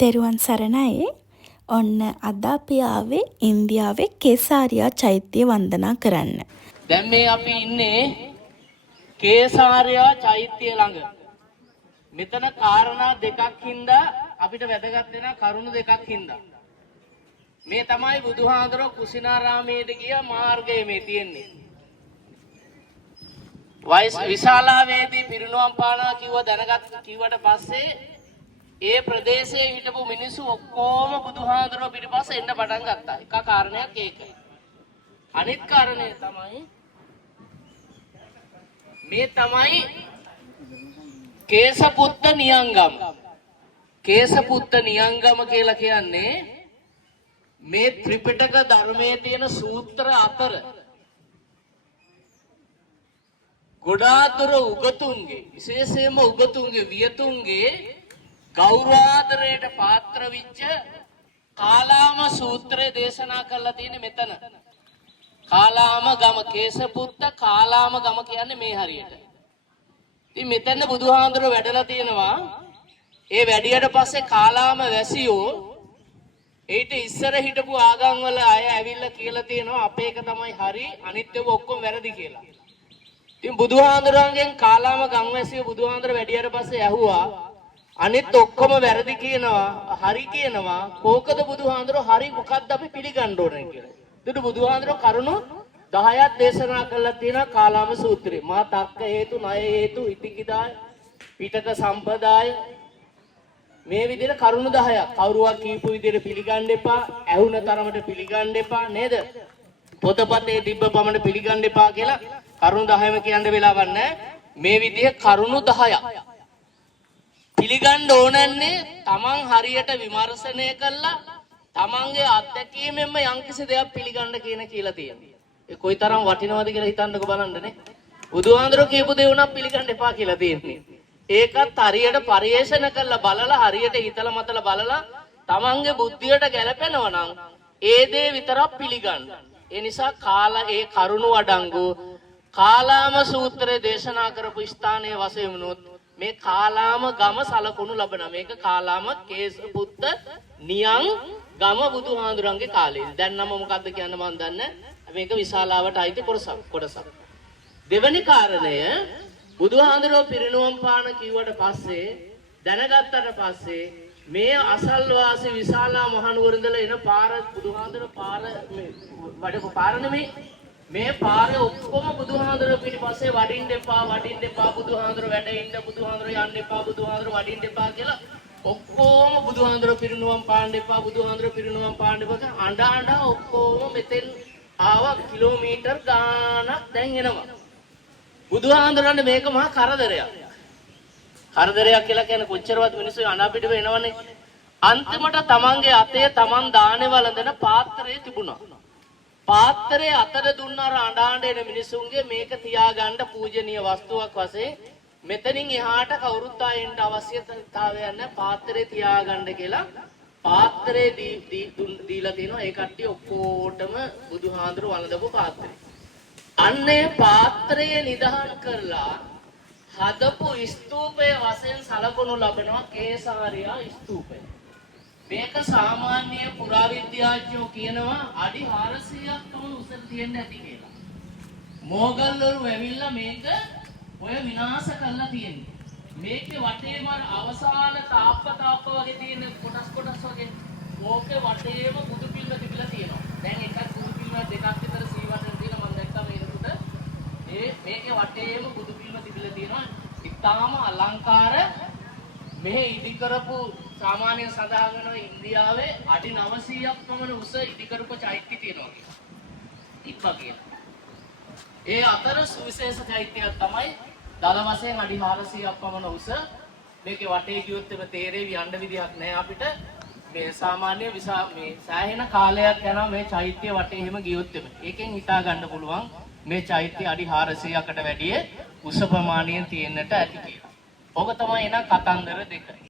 තෙරුවන් සරණයි. ඔන්න අද අපි ආවේ ඉන්දියාවේ කේසාරියා චෛත්‍යය වන්දනා කරන්න. දැන් මේ අපි ඉන්නේ කේසාරියා චෛත්‍යය ළඟ. මෙතන කාරණා දෙකක් හින්දා අපිට වැදගත් වෙන කරුණු දෙකක් හින්දා. මේ තමයි බුදුහාඳුරෝ කුසිනාරාමයේද ගිය මාර්ගය මේ තියෙන්නේ. විශාලාවේදී පිරිනුවම් පානවා කිව්වට පස්සේ ඒ ප්‍රදේශයේ හිටපු මිනිස්සු ඔක්කොම බුදුහාඳුරෝ පිටිපස්ස එන්න පටන් ගත්තා. එක කාරණයක් ඒකයි. අනිත් කාරණය තමයි මේ තමයි කේසපුත්ත නියංගම. කේසපුත්ත නියංගම කියලා කියන්නේ මේ ත්‍රිපිටක ධර්මයේ තියෙන සූත්‍ර අතර ගොඩාතුර උගතුන්ගේ විශේෂයෙන්ම උගතුන්ගේ වියතුන්ගේ ගෞරවාදරයට පාත්‍ර විච්ච කාලාම සූත්‍රය දේශනා කරලා තියෙන්නේ මෙතන. කාලාම ගම කේසපුත්ත කාලාම ගම කියන්නේ මේ හරියට. ඉතින් මෙතන බුදුහාඳුර වැඩලා තියෙනවා. ඒ වැඩියට පස්සේ කාලාම වැසියෝ ඊට ඉස්සර හිටපු ආගම් වල අය ඇවිල්ලා කියලා තියෙනවා අපේ එක තමයි හරි අනිත් ඒවා ඔක්කොම වැරදි කියලා. ඉතින් බුදුහාඳුරන්ගෙන් කාලාම ගම්වැසියෝ බුදුහාඳුර වැඩියට පස්සේ ඇහුවා අනිත් ඔක්කොම වැරදි කියනවා හරි කියනවා කෝකද බුදුහාඳුර හරි මොකක්ද අපි පිළිගන්න ඕනේ කියලා. ඒකට බුදුහාඳුර කරුණු 10ක් දේශනා කළා තියෙනවා කාලාම සූත්‍රේ. මා තක්ක හේතු ණය හේතු ඉතිකිදාය පිටක සම්පදාය මේ විදිහට කරුණු 10ක් කවුරුවක් කියපු විදිහට පිළිගන්න එපා, ඇහුන තරමට පිළිගන්න එපා නේද? පොතපතේ තිබ්බ පමණ පිළිගන්න එපා කියලා කරුණු 10ම කියන්න වෙලාවක් නැහැ. මේ විදිහේ කරුණු 10ක් පිළිගන්න ඕනන්නේ තමන් හරියට විමර්ශනය කළා තමන්ගේ අත්දැකීමෙන්ම යම්කිසි දෙයක් පිළිගන්න කියලා තියෙනවා. ඒ කොයිතරම් වටිනවද කියලා හිතන්නකෝ බලන්නනේ. බුදුහාඳුරෝ කියපු දේ උනම් පිළිගන්න එපා කියලා තියෙන්නේ. ඒකත් හරියට පරිේෂණ කරලා බලලා හරියට හිතලා මතලා බලලා තමන්ගේ බුද්ධියට ගැලපෙනවා නම් ඒ දේ විතරක් පිළිගන්න. ඒ නිසා ඒ කරුණ වඩංගු කාලාම සූත්‍රයේ දේශනා කරපු ස්ථානයේ වශයෙන් වුණොත් මේ කාලාම ගම සලකුණු ලබනවා. මේක කාලාම කේසපුත්ත නියං ගම බුදුහාඳුරන්ගේ කාලේ. දැන් නම මොකද්ද කියන්න මම දන්නේ. මේක විශාලාවට අයිති කොටසක්. දෙවැනි කාරණය බුදුහාඳුරෝ පිරිනුවම් පාන කිව්වට පස්සේ දැනගත්තට පස්සේ මේ අසල්වාසී විශාලා මහනුවරින්දල එන පාර බුදුහාඳුරෝ පාර මේ පාරේ ඔක්කොම බුදුහාඳුරෝ පිටිපස්සේ වඩින්න එපා බුදුහාඳුරෝ වැඩ ඉන්න බුදුහාඳුරෝ යන්න එපා බුදුහාඳුරෝ වඩින්න එපා කියලා ඔක්කොම බුදුහාඳුරෝ පිරිනුවම් පාන්න එපා බුදුහාඳුරෝ පිරිනුවම් පාන්න එපා අඬ ඔක්කොම මෙතෙන් ආවා කිලෝමීටර් ගාණක් දැන් එනවා. බුදුහාඳුරන්ට මේක මහා කරදරයක්. කරදරයක් කියලා කියන්නේ කොච්චරවත් මිනිස්සු අඬා පිට වෙනවනේ. අන්තිමට තමන්ගේ අතේ තමන් දානේ වළඳන පාත්‍රය තිබුණා. පාත්‍රයේ අතර දුන්නාර අඬාඬ එන මිනිසුන්ගේ මේක තියාගන්න පූජනීය වස්තුවක් වශයෙන් මෙතනින් එහාට කවුරුත් ආයෙන්න අවශ්‍යතාවයක් නැහැ පාත්‍රේ තියාගන්න කියලා පාත්‍රේ දීලා තිනවා. ඒ කට්ටිය ඔක්කොටම බුදුහාඳුර වළඳපු පාත්‍රය. අන්නේ පාත්‍රය නිදහන් කරලා හදපු ස්තූපය වශයෙන් සලකනු ලබනවා කේසාරියා ස්තූපය. මේක සාමාන්‍ය පුරාවිද්‍යාඥයෝ කියනවා අඩි 400ක් වුණ උසට තියෙන්න ඇති කියලා. මොගල්වරු ඇවිල්ලා මේක ඔය විනාශ කරලා තියෙන්නේ. මේකේ වටේම අවසාන තාප්ප වගේ තියෙන කොටස් වගේ ඕකේ වටේම බුදු පිළිම තිබිලා තියෙනවා. දැන් එකක් බුදු පිළිම දෙකක් විතර සීවටෙන් තියෙන මම දැක්කා මේකට. මේකේ වටේම බුදු පිළිම තිබිලා තියෙනවා. ඉතාලම අලංකාර මෙහි ඉදි කරපු සාමාන්‍යයෙන් සඳහන් වෙනවා ඉන්දියාවේ අඩි 900ක් පමණ උස ඉදි කරපු චෛත්‍ය තියෙනවා කියලා. ඉක්පා කියලා. ඒ අතර සුවිශේෂ චෛත්‍යයක් තමයි දල වශයෙන් අඩි 400ක් පමණ උස. මේකේ වටේ ගියොත් එම තේරෙවි යන්න විදියක් නැහැ අපිට. මේ සාමාන්‍ය මේ සෑහෙන කාලයක් යනවා මේ චෛත්‍ය වටේ එහෙම ගියොත් එම. ඒකෙන් හිතා ගන්න පුළුවන් මේ චෛත්‍ය අඩි 400කට වැඩිය උස ප්‍රමාණයෙන් තියෙන්නට ඇති කියලා. ඕක තමයි එන කතන්දර දෙක.